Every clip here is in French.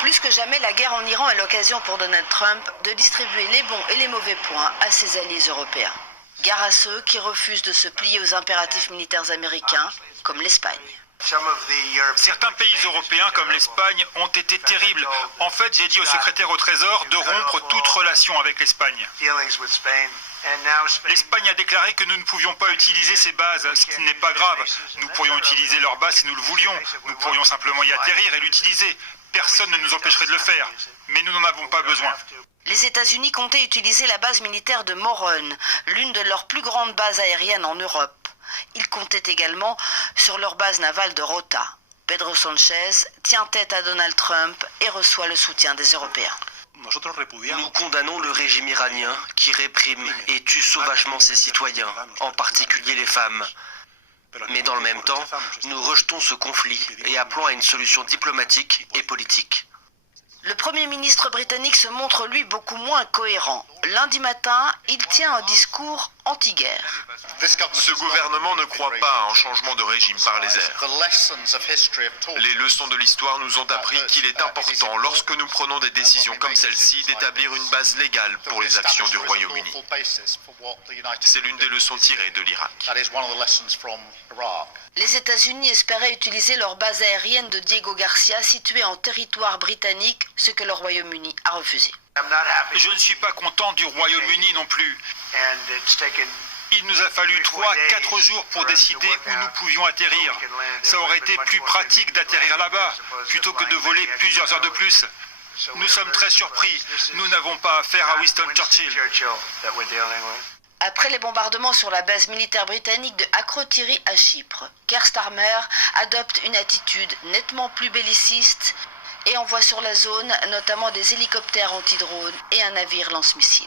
Plus que jamais, la guerre en Iran est l'occasion pour Donald Trump de distribuer les bons et les mauvais points à ses alliés européens. Gare à ceux qui refusent de se plier aux impératifs militaires américains, comme l'Espagne. Certains pays européens comme l'Espagne ont été terribles. En fait, j'ai dit au secrétaire au Trésor de rompre toute relation avec l'Espagne. L'Espagne a déclaré que nous ne pouvions pas utiliser ces bases, ce qui n'est pas grave. Nous pourrions utiliser leurs bases si nous le voulions. Nous pourrions simplement y atterrir et l'utiliser. Personne ne nous empêcherait de le faire. Mais nous n'en avons pas besoin. Les États-Unis comptaient utiliser la base militaire de Morón, l'une de leurs plus grandes bases aériennes en Europe. Ils comptaient également sur leur base navale de Rota. Pedro Sánchez tient tête à Donald Trump et reçoit le soutien des Européens. Nous condamnons le régime iranien qui réprime et tue sauvagement ses citoyens, en particulier les femmes. Mais dans le même temps, nous rejetons ce conflit et appelons à une solution diplomatique et politique. Le Premier ministre britannique se montre, lui, beaucoup moins cohérent. Lundi matin, il tient un discours anti-guerre. Ce gouvernement ne croit pas à un changement de régime par les airs. Les leçons de l'histoire nous ont appris qu'il est important, lorsque nous prenons des décisions comme celle-ci, d'établir une base légale pour les actions du Royaume-Uni. C'est l'une des leçons tirées de l'Irak. Les États-Unis espéraient utiliser leur base aérienne de Diego Garcia située en territoire britannique, ce que le Royaume-Uni a refusé. Je ne suis pas content du Royaume-Uni non plus. Il nous a fallu 3-4 jours pour décider où nous pouvions atterrir. Ça aurait été plus pratique d'atterrir là-bas, plutôt que de voler plusieurs heures de plus. Nous sommes très surpris. Nous n'avons pas affaire à Winston Churchill. Après les bombardements sur la base militaire britannique de Akrotiri à Chypre, Keir Starmer adopte une attitude nettement plus belliciste et envoie sur la zone notamment des hélicoptères anti-drones et un navire lance-missiles.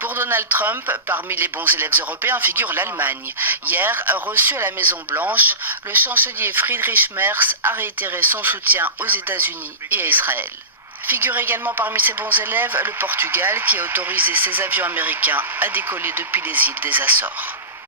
Pour Donald Trump, parmi les bons élèves européens figure l'Allemagne. Hier, reçu à la Maison-Blanche, le chancelier Friedrich Merz a réitéré son soutien aux États-Unis et à Israël. Figure également parmi ses bons élèves le Portugal qui a autorisé ses avions américains à décoller depuis les îles des Açores.